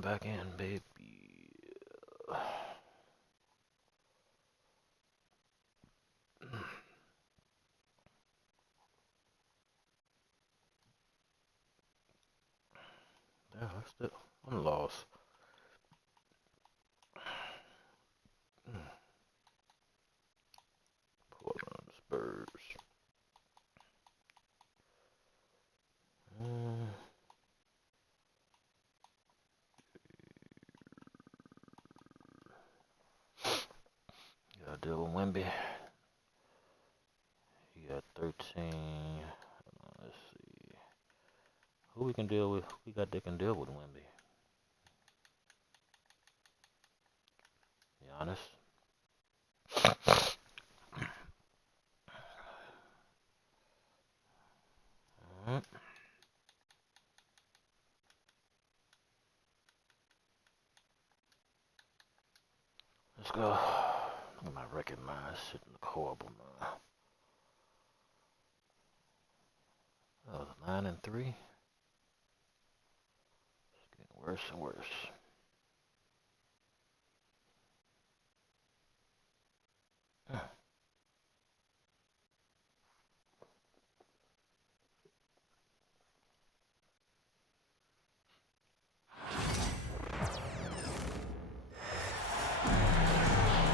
coming back in, baby. Yeah, I'm lost. Portland Spurs. Gotta deal with Wemby. He got 13. Let's see. Who we can deal with? We got that can deal with Wemby. Giannis. Alright. Let's go. Look at my record, man. Shit look horrible, man. That was 9-3. It's getting worse and worse.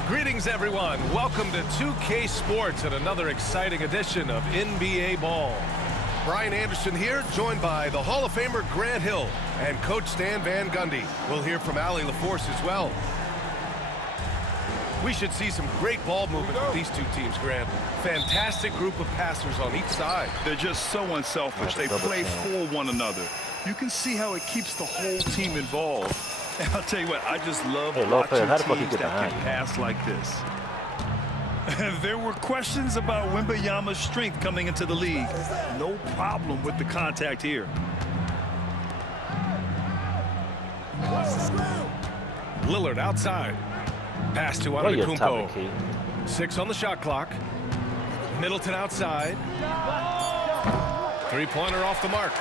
Greetings, everyone. Welcome to 2K Sports and another exciting edition of NBA Ball. Brian Anderson here, joined by the Hall of Famer Grant Hill and Coach Stan Van Gundy. We'll hear from Allie LaForce as well. We should see some great ball movement with these two teams, Grant. Fantastic group of passers on each side. They're just so unselfish. They play for one another. You can see how it keeps the whole team involved. And I'll tell you what, I just love watching teams that can pass like this. There were questions about Wembanyama's strength coming into the league. No problem with the contact here. Lillard outside. Pass to Antetokounmpo. 6 on the shot clock. Middleton outside. Three-pointer off the mark.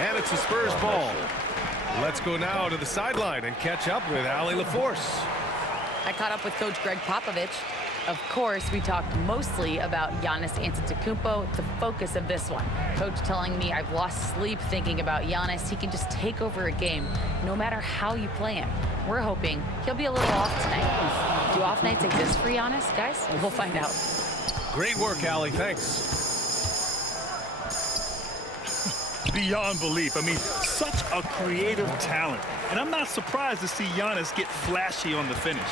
And it's a Spurs ball. Let's go now to the sideline and catch up with Allie LaForce. I caught up with Coach Greg Popovich. Of course, we talked mostly about Giannis Antetokounmpo, the focus of this one. Coach telling me I've lost sleep thinking about Giannis. He can just take over a game, no matter how you play him. We're hoping he'll be a little off tonight. Do off nights exist for Giannis, guys? We'll find out. Great work, Allie. Thanks. Beyond belief. I mean, such a creative talent. And I'm not surprised to see Giannis get flashy on the finish.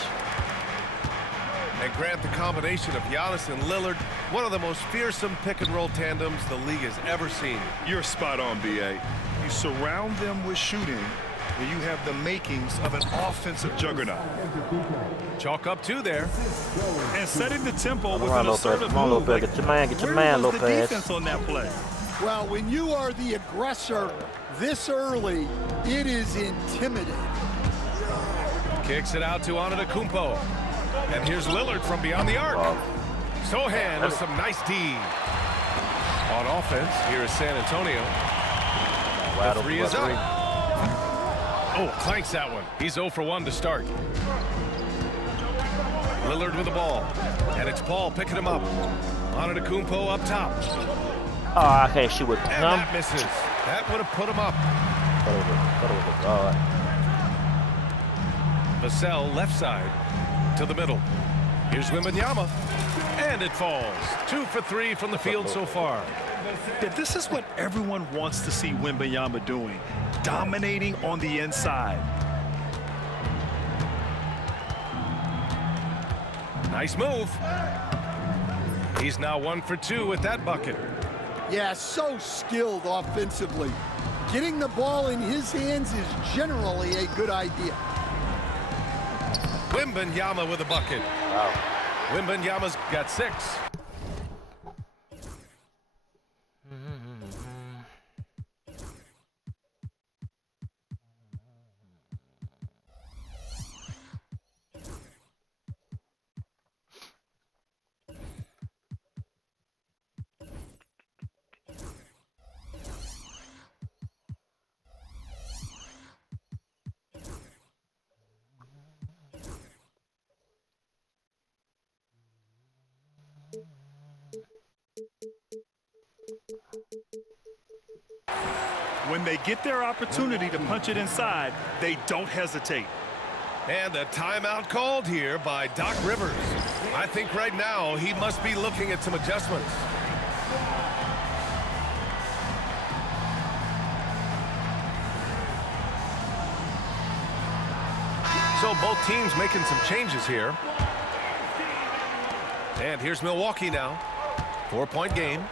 And Grant, the combination of Giannis and Lillard, one of the most fearsome pick-and-roll tandems the league has ever seen. You're spot on, B.A. You surround them with shooting, and you have the makings of an offensive juggernaut. Chalk up 2 there. And setting the tempo with an assertive move. Get your man, Where was the Lopez. defense on that play? Well, when you are the aggressor this early, it is intimidating. Kicks it out to Antetokounmpo. And here's Lillard from beyond the arc. Sohan with some nice D. On offense, here is San Antonio. The 3 is up. Oh, clanks that one. He's 0 for 1 to start. Lillard with the ball. And it's Paul picking him up. Antetokounmpo up top. Oh, I can't shoot with him. And that misses. That would have put him up. Vassell left side to the middle. Here's Wembanyama. And it falls. 2 for 3 from the field so far. This is what everyone wants to see Wembanyama doing. Dominating on the inside. Nice move. He's now 1 for 2 with that bucket. Yeah, so skilled offensively. Getting the ball in his hands is generally a good idea. Wembanyama with a bucket. Wow. Wembanyama's got 6. they get their opportunity to punch it inside, they don't hesitate. And a timeout called here by Doc Rivers. I think right now he must be looking at some adjustments. So both teams making some changes here. And here's Milwaukee now. 4-point game.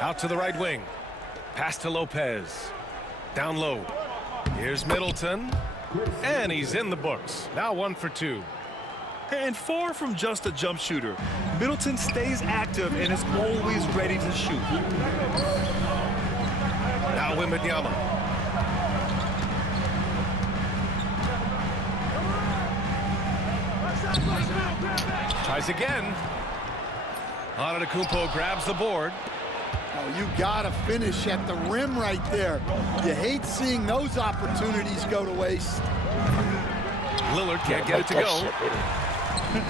Out to the right wing. Pass to Lopez. Down low. Here's Middleton. And he's in the books. Now 1 for 2. And far from just a jump shooter, Middleton stays active and is always ready to shoot. Now Wembanyama. Tries again. Antetokounmpo grabs the board. Oh, you got to finish at the rim right there. You hate seeing those opportunities go to waste. Lillard can't get it to go.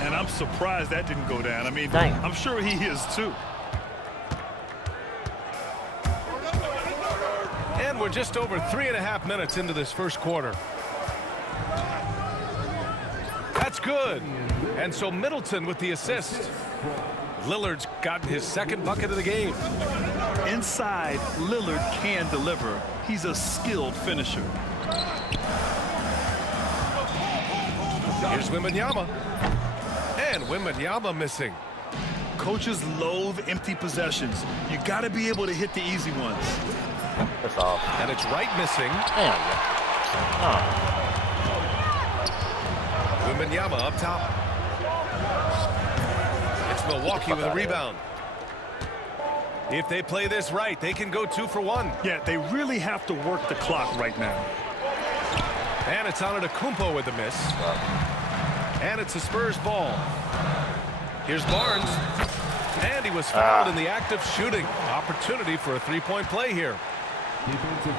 And I'm surprised that didn't go down. I mean, Dang. I'm sure he is too. And we're just over 3.5 minutes into this first quarter. That's good. And so Middleton with the assist. Lillard's gotten his second bucket of the game. Inside, Lillard can deliver. He's a skilled finisher. Here's Wembanyama. And Wembanyama missing. Coaches loathe empty possessions. You got to be able to hit the easy ones. That's off. And it's Wright missing. Damn. Oh. Wembanyama up top. It's Milwaukee with a rebound. If they play this right, they can go 2 for 1. Yeah, they really have to work the clock right now. And it's Antetokounmpo with the miss. And it's a Spurs ball. Here's Barnes. And he was fouled in the act of shooting. Opportunity for a 3-point play here.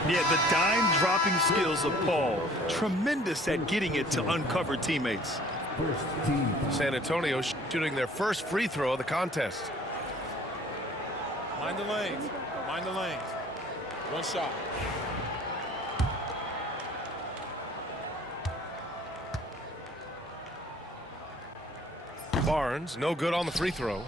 Yeah, the dime-dropping skills of Paul. Tremendous at getting it to uncover teammates. San Antonio shooting their first free throw of the contest. Mind the lanes. Mind the lanes. One shot. Barnes, no good on the free throw.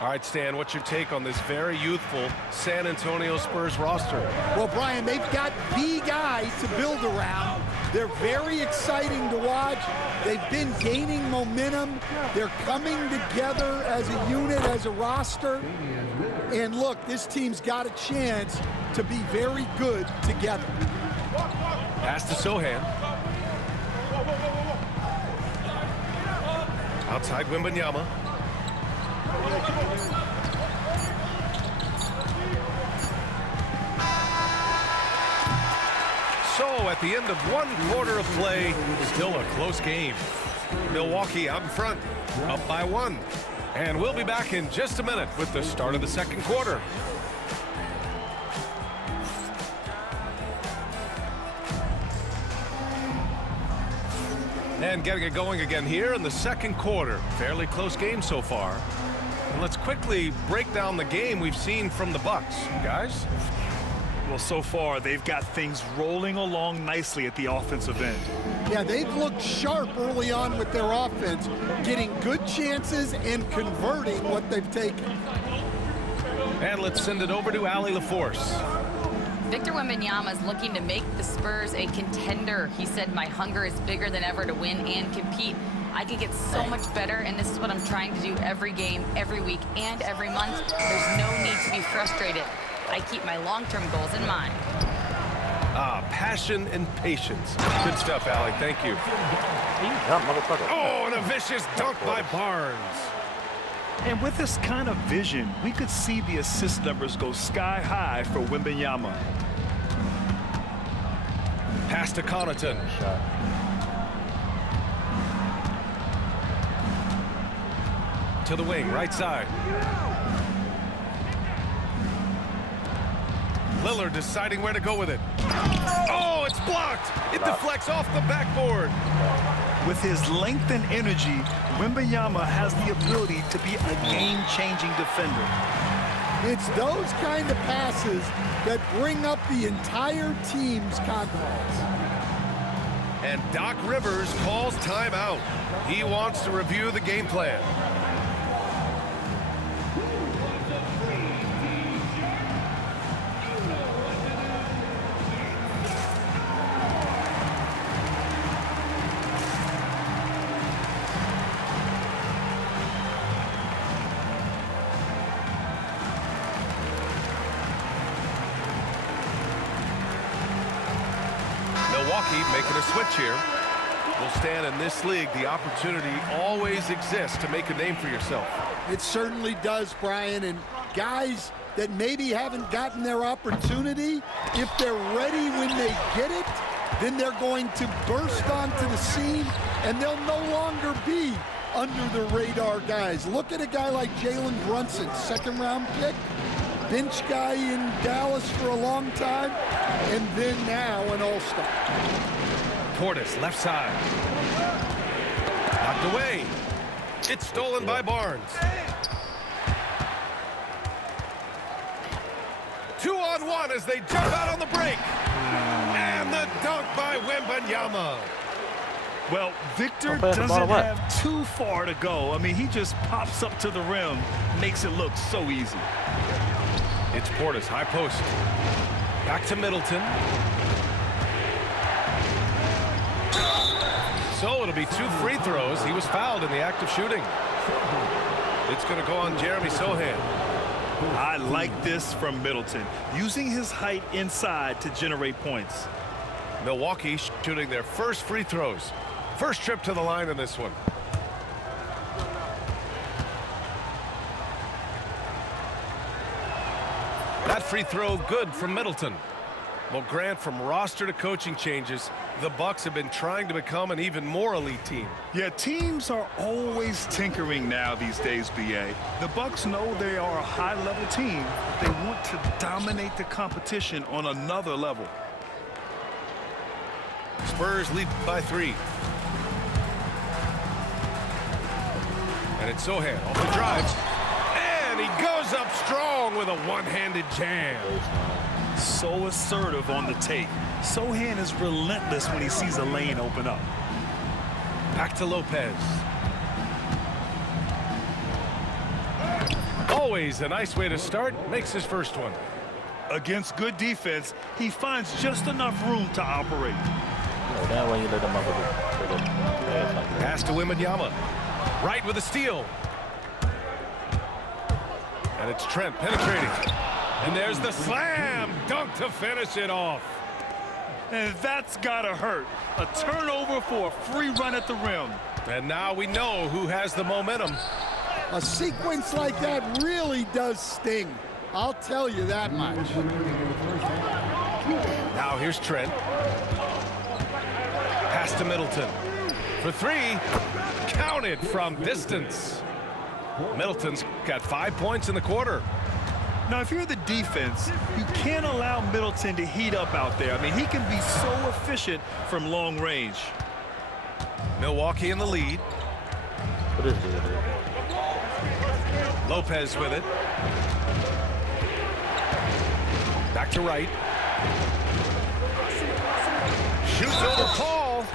All right, Stan, what's your take on this very youthful San Antonio Spurs roster? Well, Brian, they've got the guys to build around. They're very exciting to watch. They've been gaining momentum. They're coming together as a unit, as a roster. And look, this team's got a chance to be very good together. Pass to Sohan. Outside Wembanyama. So at the end of 1 quarter of play, still a close game. Milwaukee out in front, up by 1. And we'll be back in just a minute with the start of the second quarter. And getting it going again here in the second quarter. Fairly close game so far. And let's quickly break down the game we've seen from the Bucks, guys. Well, so far, they've got things rolling along nicely at the offensive end. Yeah, they've looked sharp early on with their offense, getting good chances and converting what they've taken. And let's send it over to Allie LaForce. Victor Wembanyama is looking to make the Spurs a contender. He said, my hunger is bigger than ever to win and compete. I could get so much better, and this is what I'm trying to do every game, every week, and every month. There's no need to be frustrated. I keep my long-term goals in mind. Passion and patience. Good stuff, Allie. Thank you. Oh, and a vicious dunk by Barnes. And with this kind of vision, we could see the assist numbers go sky high for Wembanyama. Pass to Connaughton. To the wing, right side. Lillard deciding where to go with it. Oh, it's blocked. It deflects off the backboard. With his length and energy, Wembanyama has the ability to be a game-changing defender. It's those kind of passes that bring up the entire team's confidence. And Doc Rivers calls timeout. He wants to review the game plan. Milwaukee making a switch here. Will stand in this league. The opportunity always exists to make a name for yourself. It certainly does, Brian. And guys that maybe haven't gotten their opportunity, if they're ready when they get it, then they're going to burst onto the scene, and they'll no longer be under the radar guys. Look at a guy like Jalen Brunson, second-round pick, bench guy in Dallas for a long time, and then now an all-star. Portis, left side. Knocked away. It's stolen by Barnes. 2-on-1 as they jump out on the break. And the dunk by Wembanyama. Well, Victor doesn't have too far to go. I mean, he just pops up to the rim, makes it look so easy. It's Portis, high post. Back to Middleton. So it'll be 2 free throws. He was fouled in the act of shooting. It's going to go on Jeremy Sohan. I like this from Middleton, using his height inside to generate points. Milwaukee shooting their first free throws. First trip to the line in this one. That free throw good from Middleton. Well, Grant, from roster to coaching changes, the Bucks have been trying to become an even more elite team. Yeah, teams are always tinkering now these days, BA. The Bucks know they are a high-level team. They want to dominate the competition on another level. Spurs lead by 3. And it's Sohan off the drive. And he goes up strong with a one-handed jam. So assertive on the take. Sohan is relentless when he sees a lane open up. Back to Lopez. Always a nice way to start. Makes his first one. Against good defense, he finds just enough room to operate. Pass to Wembanyama. Right with a steal. And it's Trent penetrating. And there's the slam dunk to finish it off. And that's gotta hurt. A turnover for a free run at the rim. And now we know who has the momentum. A sequence like that really does sting. I'll tell you that much. Now here's Trent. Pass to Middleton. For 3. Counted from distance. Middleton's got 5 points in the quarter. Now, if you're the defense, you can't allow Middleton to heat up out there. I mean, he can be so efficient from long range. Milwaukee in the lead. What is it? Lopez with it. Back to right. Shoots over Paul.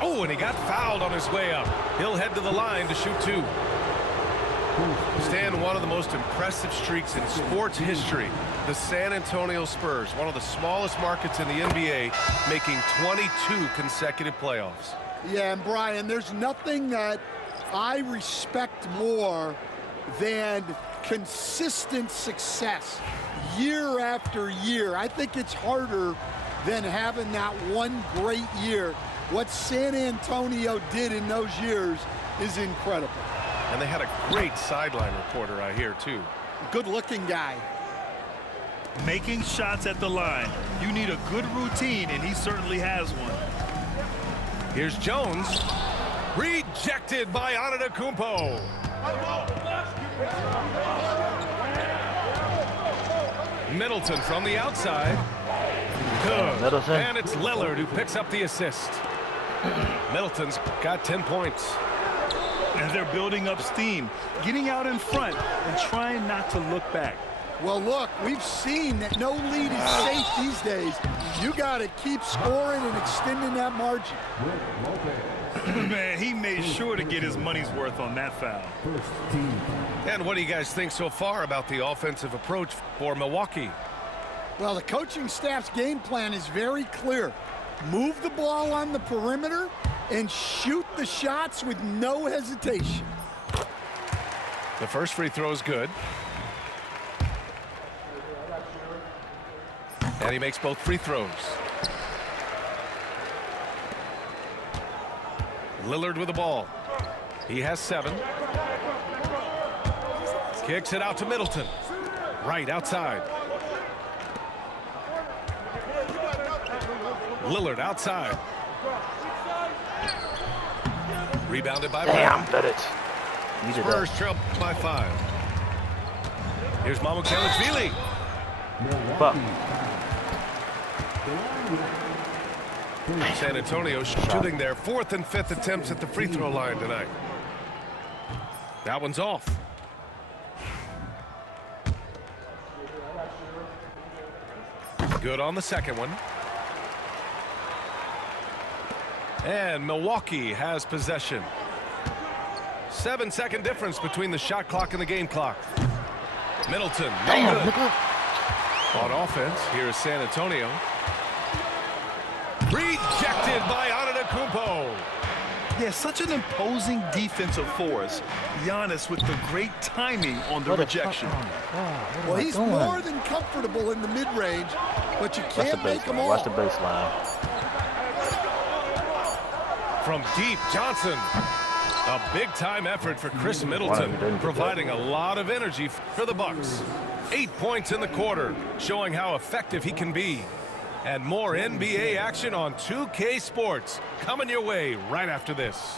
Oh, and he got fouled on his way up. He'll head to the line to shoot 2. Stan, one of the most impressive streaks in sports history. The San Antonio Spurs, one of the smallest markets in the NBA, making 22 consecutive playoffs. Yeah, and Brian, there's nothing that I respect more than consistent success year after year. I think it's harder than having that one great year. What San Antonio did in those years is incredible. And they had a great sideline reporter, I hear, too. Good-looking guy. Making shots at the line. You need a good routine, and he certainly has one. Here's Jones. Rejected by Antetokounmpo. Middleton from the outside. Good. Middleton. And it's Lillard who picks up the assist. Middleton's got 10 points. And they're building up steam, getting out in front and trying not to look back. Well, look, we've seen that no lead is safe these days. You got to keep scoring and extending that margin. Man, he made sure to get his money's worth on that foul. And what do you guys think so far about the offensive approach for Milwaukee? Well, the coaching staff's game plan is very clear. Move the ball on the perimeter and shoot the shots with no hesitation. The first free throw is good. And he makes both free throws. Lillard with the ball. He has 7. Kicks it out to Middleton. Right outside. Lillard outside. Rebounded by Brown. Damn, bet it. Spurs trail by 5. Here's Mamukelashvili. Fuck. San Antonio shooting their 4th and 5th attempts at the free throw line tonight. That one's off. Good on the second one. And Milwaukee has possession. 7-second difference between the shot clock and the game clock. Middleton, no good. On offense, here is San Antonio. Rejected by Antetokounmpo. Yeah, such an imposing defensive force. Giannis with the great timing on the rejection. Well, he's more than comfortable in the mid-range, but you can't make him all. Watch the baseline. From deep, Johnson. A big-time effort for Chris Middleton, providing a lot of energy for the Bucks. 8 points in the quarter, showing how effective he can be. And more NBA action on 2K Sports coming your way right after this.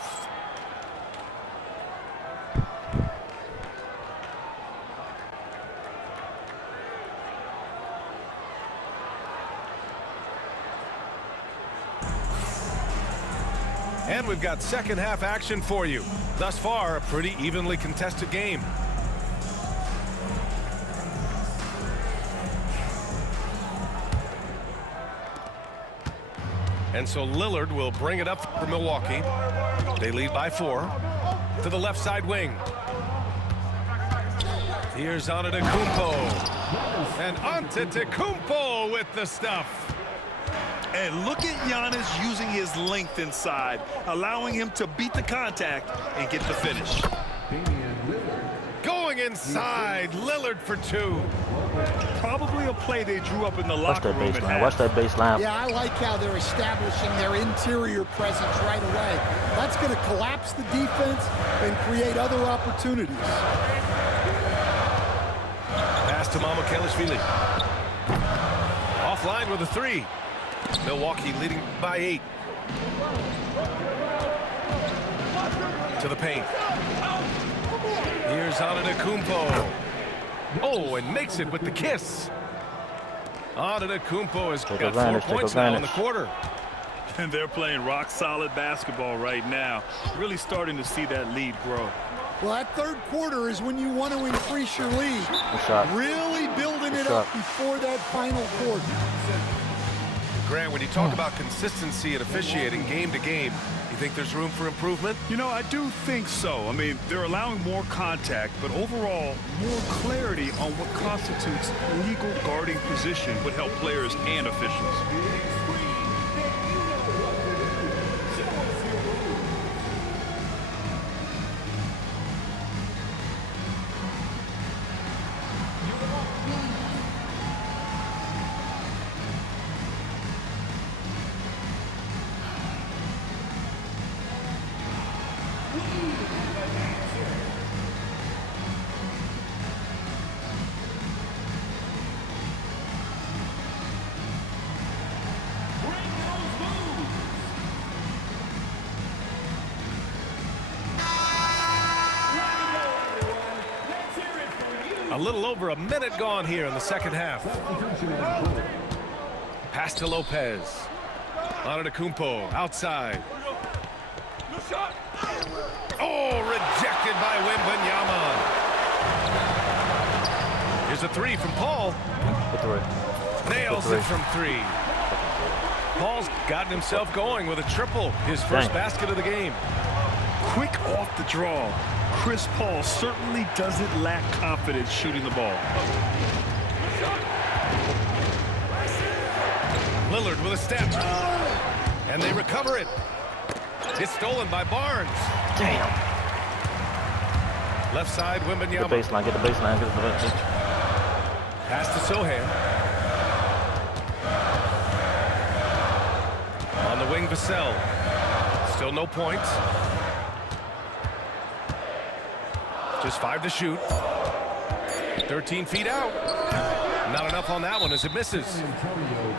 And we've got second half action for you. Thus far, a pretty evenly contested game. And so Lillard will bring it up for Milwaukee. They lead by 4 to the left side wing. Here's Antetokounmpo. And Antetokounmpo with the stuff. And look at Giannis using his length inside, allowing him to beat the contact and get the finish. Going inside, Lillard for 2. Probably a play they drew up in the locker room. Watch that baseline. Yeah, I like how they're establishing their interior presence right away. That's going to collapse the defense and create other opportunities. Pass to Mamukelashvili. Offline with a 3. Milwaukee leading by 8. To the paint. Here's Antetokounmpo. Oh, and makes it with the kiss. Antetokounmpo has got 4 points now in the quarter. And they're playing rock-solid basketball right now. Really starting to see that lead grow. Well, that third quarter is when you want to increase your lead. Really building it up before that final quarter. Grant, when you talk about consistency and officiating game to game, you think there's room for improvement? You know, I do think so. I mean, they're allowing more contact, but overall, more clarity on what constitutes legal guarding position would help players and officials. A little over a minute gone here in the second half. Pass to Lopez. Antetokounmpo outside. Oh, rejected by Wembanyama. Here's Here's a three from Paul. Good three. Nails it from three. Paul's gotten himself going with a triple, his first basket of the game. Quick off the draw. Chris Paul certainly doesn't lack confidence shooting the ball. Lillard with a step. And they recover it. It's stolen by Barnes. Damn. Left side, Wembanyama. Get the baseline, get the baseline, get the baseline. Pass to Sohan. On the wing, Vassell. Still no points. Just 5 to shoot. 13 feet out. Not enough on that one as it misses.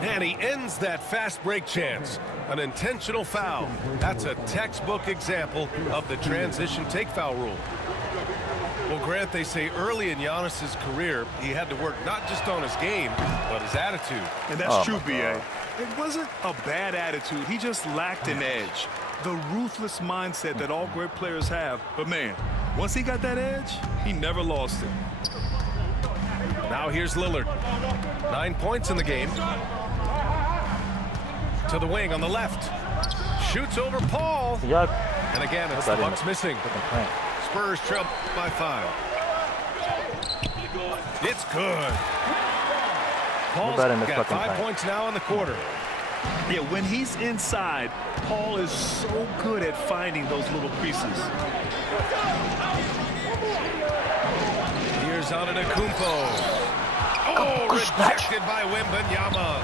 And he ends that fast break chance. An intentional foul. That's a textbook example of the transition take foul rule. Well, Grant, they say early in Giannis's career, he had to work not just on his game, but his attitude. And that's true, B.A. It wasn't a bad attitude. He just lacked an edge. The ruthless mindset that all great players have. But, man, once he got that edge, he never lost it. Now here's Lillard. 9 points in the game. To the wing on the left. Shoots over Paul. Yuck. And again, it's the Bucks missing. Spurs trail by 5. It's good. Paul's got 5 points now in the quarter. Yeah, when he's inside, Paul is so good at finding those little creases. Here's Antetokounmpo. Oh, rejected by Wembanyama.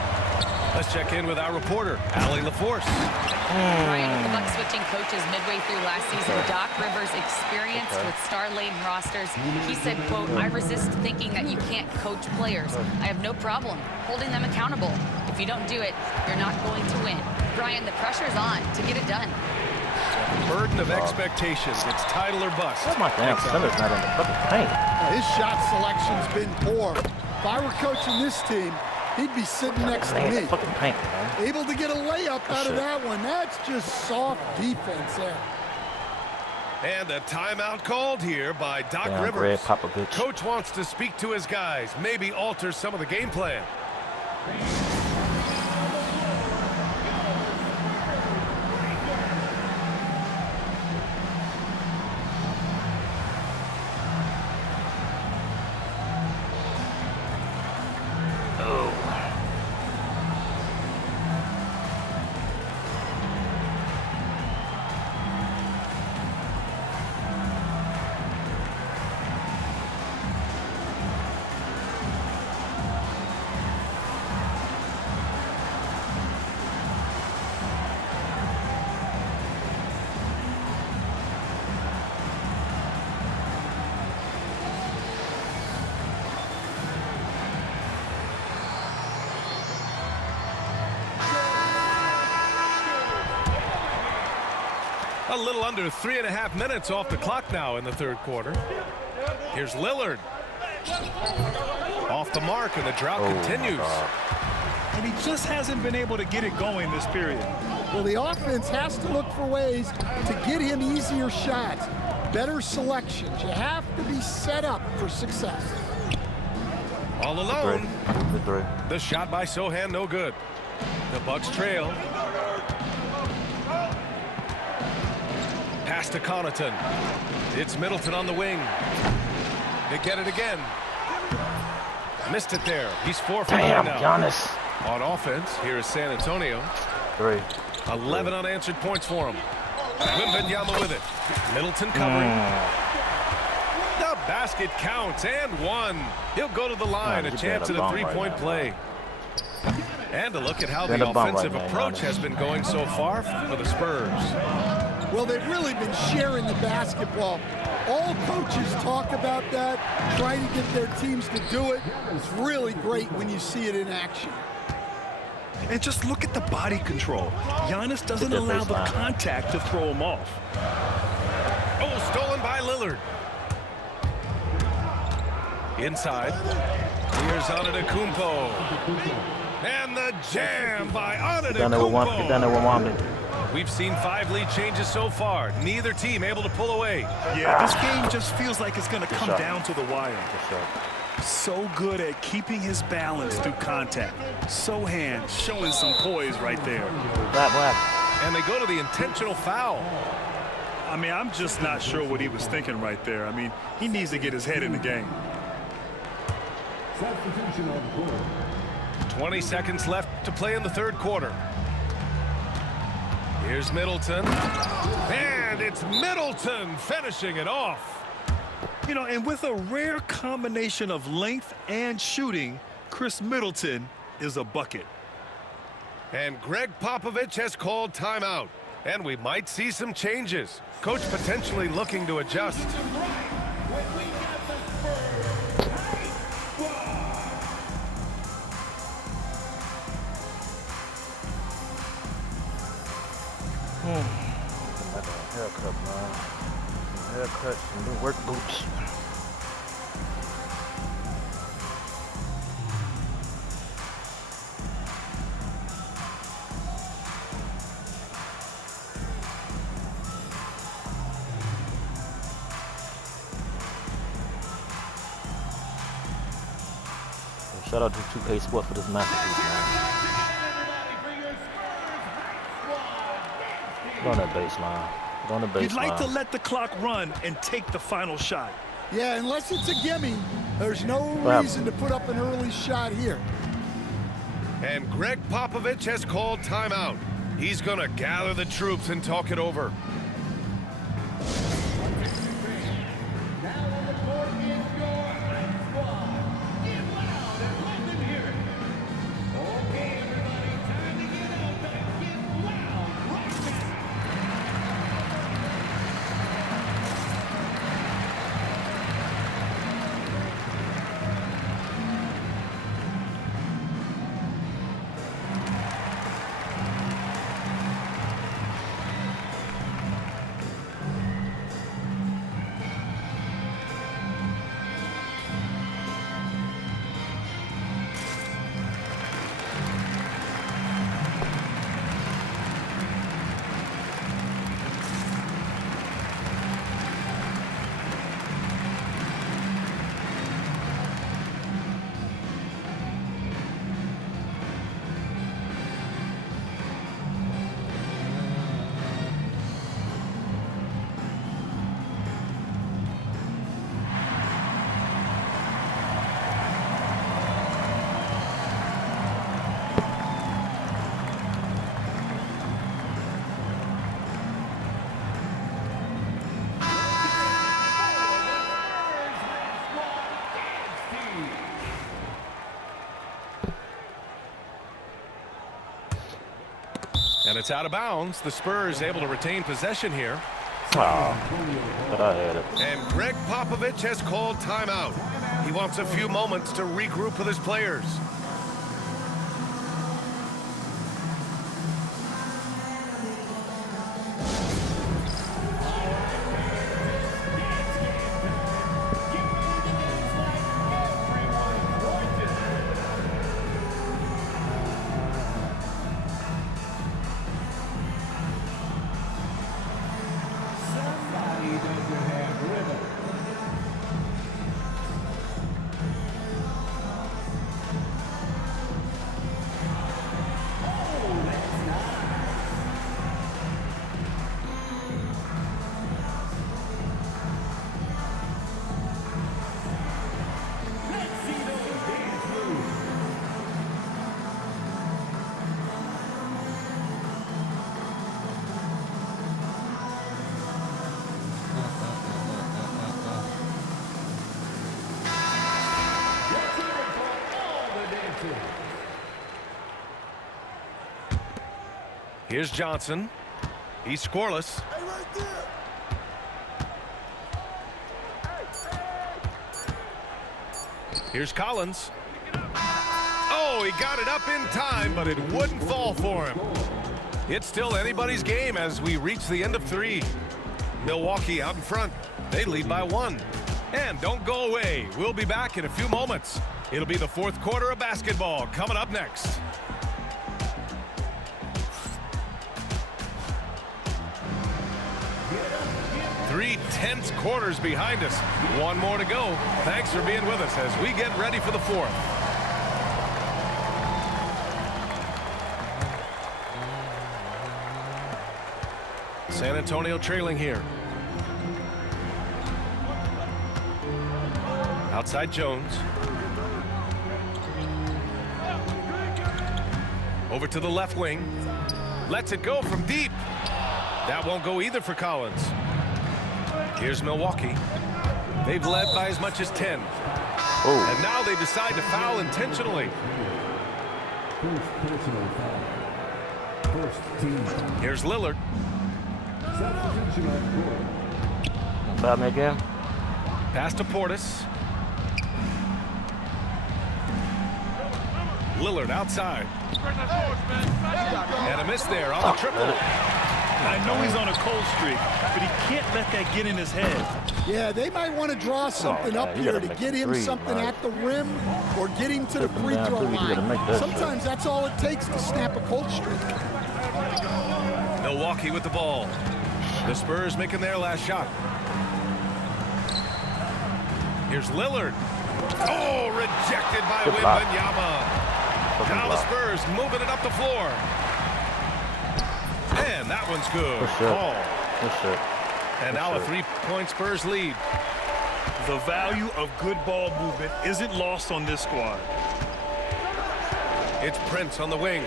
Let's check in with our reporter, Allie LaForce. Ryan, with the Bucks switching coaches midway through last season, Doc Rivers' experience with star-laden rosters, he said, quote, I resist thinking that you can't coach players. I have no problem holding them accountable. If you don't do it, you're not going to win. Brian, the pressure's on to get it done. Burden of expectations. It's title or bust. Oh my damn, Spencer's not in the fucking paint. His shot selection's been poor. If I were coaching this team, he'd be sitting next to me. Fucking paint, man. Able to get a layup out of that one. That's just soft defense there. And a timeout called here by Doc Rivers. Greg Popovich. Coach wants to speak to his guys, maybe alter some of the game plan. A little under 3.5 minutes off the clock now in the third quarter. Here's Lillard. Off the mark, and the drought continues. And he just hasn't been able to get it going this period. Well, the offense has to look for ways to get him easier shots, better selections. You have to be set up for success. All alone. Good three. The shot by Sohan, no good. The Bucks trail. Pass to Connaughton. It's Middleton on the wing. They get it again. Missed it there. He's 4 for 9 now. Giannis. On offense, here is San Antonio. 3. 11 unanswered points for him. Wembanyama with it. Middleton covering. The basket counts, and one. He'll go to the line, a chance at a three-point play. And a look at how the offensive approach has been going so far for the Spurs. Well, they've really been sharing the basketball. All coaches talk about that, trying to get their teams to do it. It's really great when you see it in action. And just look at the body control. Giannis doesn't allow the contact to throw him off. Oh, stolen by Lillard. Inside. Here's Antetokounmpo. And the jam by Antetokounmpo. We've seen 5 lead changes so far. Neither team able to pull away. Yeah, this game just feels like it's going to come down to the wire. So good at keeping his balance through contact. Sohan showing some poise right there. And they go to the intentional foul. I mean, I'm just not sure what he was thinking right there. I mean, he needs to get his head in the game. 20 seconds left to play in the third quarter. Here's Middleton. And it's Middleton finishing it off. You know, and with a rare combination of length and shooting, Chris Middleton is a bucket. And Greg Popovich has called timeout. And we might see some changes. Coach potentially looking to adjust. Haircut, man. Haircut, some new work boots. Shout out to 2K Sports for this masterpiece, man. Go on that baseline. Go on the baseline. You'd like to let the clock run and take the final shot. Yeah, unless it's a gimme, there's no reason to put up an early shot here. And Greg Popovich has called timeout. He's going to gather the troops and talk it over. And it's out of bounds. The Spurs able to retain possession here. Oh, but I had it. And Greg Popovich has called timeout. He wants a few moments to regroup with his players. Here's Johnson. He's scoreless. Here's Collins. Oh, he got it up in time, but it wouldn't fall for him. It's still anybody's game as we reach the end of 3. Milwaukee out in front. They lead by 1. And don't go away. We'll be back in a few moments. It'll be the fourth quarter of basketball coming up next. 3 tense quarters behind us. One more to go. Thanks for being with us as we get ready for the fourth. San Antonio trailing here. Outside Jones. Over to the left wing. Lets it go from deep. That won't go either for Collins. Here's Milwaukee. They've led by as much as 10. Oh. And now they decide to foul intentionally. Here's Lillard. Foul me again. Pass to Portis. Lillard outside. And a miss there on the triple. I know he's on a cold streak, but he can't let that get in his head. Yeah, they might want to draw something up here to get him something at the rim or get him to the free throw line. Sometimes that's all it takes to snap a cold streak. Milwaukee with the ball. The Spurs making their last shot. Here's Lillard. Oh, rejected by Wembanyama. Now the Spurs moving it up the floor. And that one's good. Ball. And now a 3-point Spurs lead. The value of good ball movement isn't lost on this squad. It's Prince on the wing.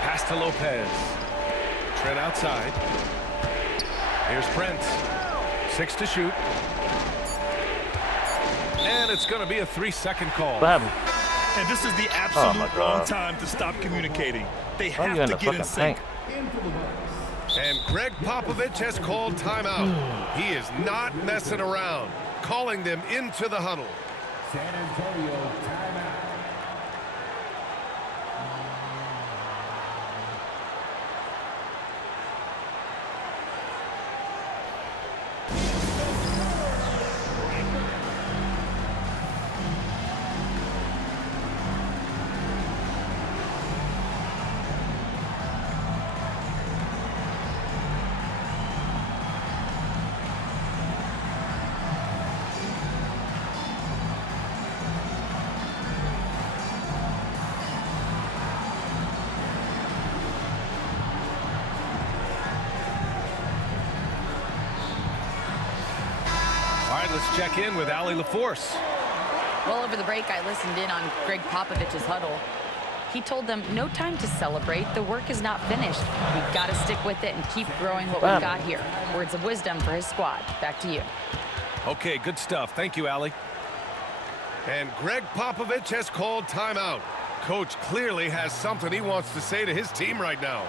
Pass to Lopez. Trent outside. Here's Prince. 6 to shoot. And it's going to be a 3-second call. And this is the absolute wrong time to stop communicating. They have to get in sync. And Greg Popovich has called timeout. He is not messing around, calling them into the huddle. San Antonio timeout. Let's check in with Allie LaForce. Well, over the break, I listened in on Greg Popovich's huddle. He told them, no time to celebrate. The work is not finished. We've got to stick with it and keep growing what we've got here. Words of wisdom for his squad. Back to you. Okay, good stuff. Thank you, Allie. And Greg Popovich has called timeout. Coach clearly has something he wants to say to his team right now.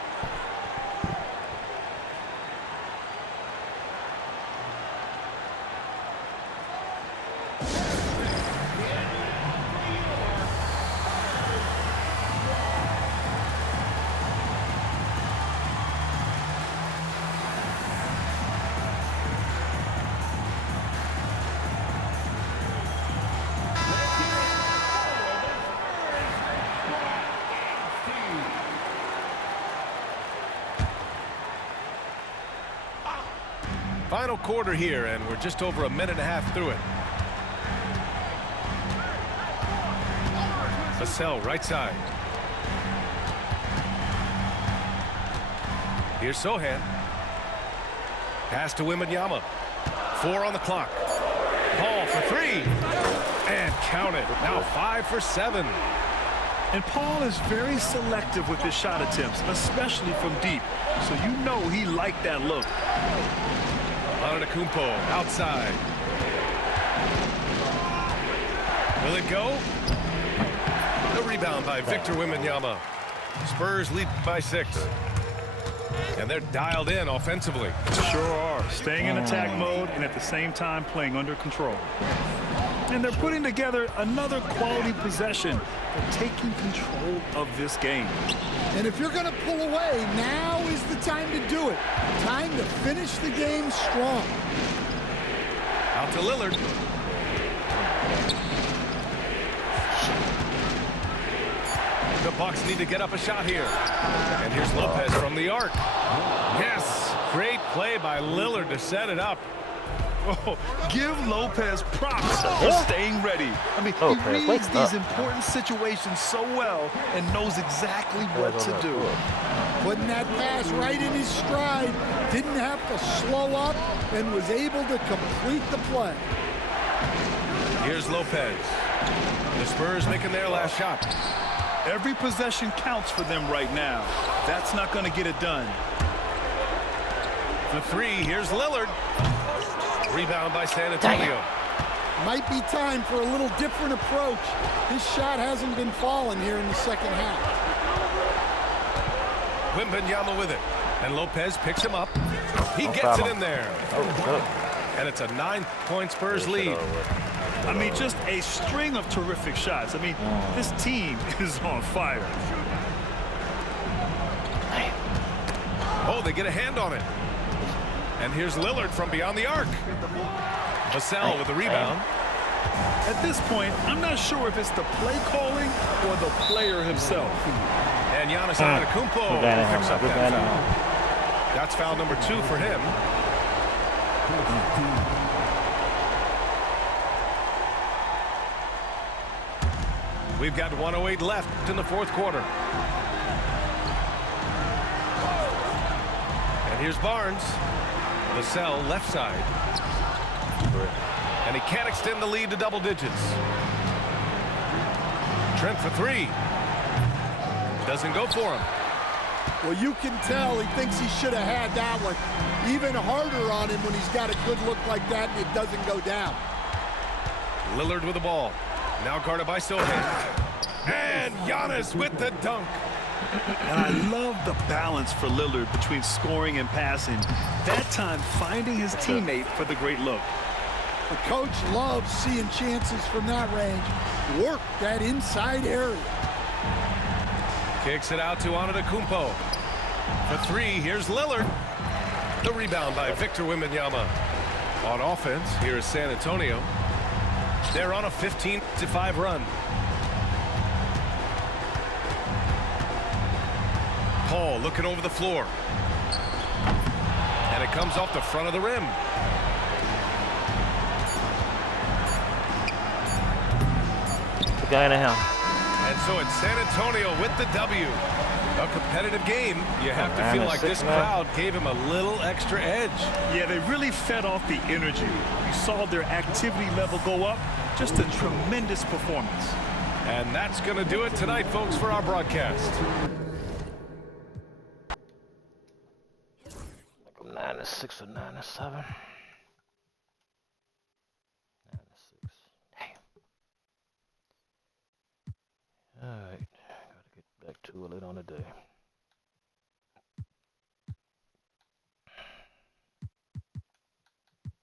Final quarter here, and we're just over a minute and a half through it. Vassell, right side. Here's Sohan. Pass to Wembanyama. 4 on the clock. Paul for 3. And count it. Now 5 for 7. And Paul is very selective with his shot attempts, especially from deep. So you know he liked that look. Antetokounmpo outside. Will it go? The rebound by Victor Wembanyama. Spurs lead by 6. And they're dialed in offensively. Sure are. Staying in attack mode and at the same time playing under control. And they're putting together another quality possession. They're taking control of this game. And if you're going to pull away, now is the time to do it. Time to finish the game strong. Out to Lillard. The Bucks need to get up a shot here. And here's Lopez from the arc. Yes, great play by Lillard to set it up. Oh, give Lopez props for staying ready. I mean, he reads these important situations so well and knows exactly what to do. Putting that pass right in his stride, didn't have to slow up, and was able to complete the play. Here's Lopez. The Spurs making their last shot. Every possession counts for them right now. That's not going to get it done. The three, here's Lillard. Rebound by San Antonio. Might be time for a little different approach. His shot hasn't been falling here in the second half. Wembanyama with it. And Lopez picks him up. He gets it in there. And it's a 9-point Spurs lead. I mean, just a string of terrific shots. I mean, this team is on fire. Oh, they get a hand on it. And here's Lillard from beyond the arc. Vassell with the rebound. At this point, I'm not sure if it's the play calling or the player himself. And Giannis Antetokounmpo picks up that foul. That's foul number 2 for him. We've got 1:08 left in the fourth quarter. And here's Barnes. Vassell left side. And he can't extend the lead to double digits. Trent for 3. Doesn't go for him. Well, you can tell he thinks he should have had that one. Even harder on him when he's got a good look like that and it doesn't go down. Lillard with the ball. Now guarded by Sochan. And Giannis with the dunk. And I love the balance for Lillard between scoring and passing. That time finding his teammate for the great look. The coach loves seeing chances from that range. Work that inside area. Kicks it out to Antetokounmpo. For 3, here's Lillard. The rebound by Victor Wembanyama. On offense, here is San Antonio. They're on a 15-5 run. Paul looking over the floor. And it comes off the front of the rim. The guy in the house. And so it's San Antonio with the W. A competitive game. You have to feel like this crowd gave him a little extra edge. Yeah, they really fed off the energy. You saw their activity level go up. Just a tremendous performance. And that's going to do it tonight, folks, for our broadcast. 9-6 or 9-7. 9-6. Damn. All right, gotta get back to it later on the day.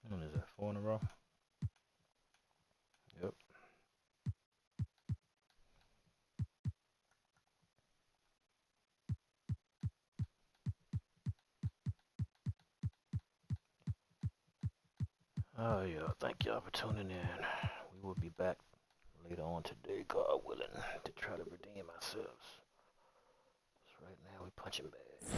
What is that? 4 in a row? Yep. Oh yeah, thank y'all for tuning in. We will be back later on today, God willing, to try to redeem ourselves. So right now we're punching bad.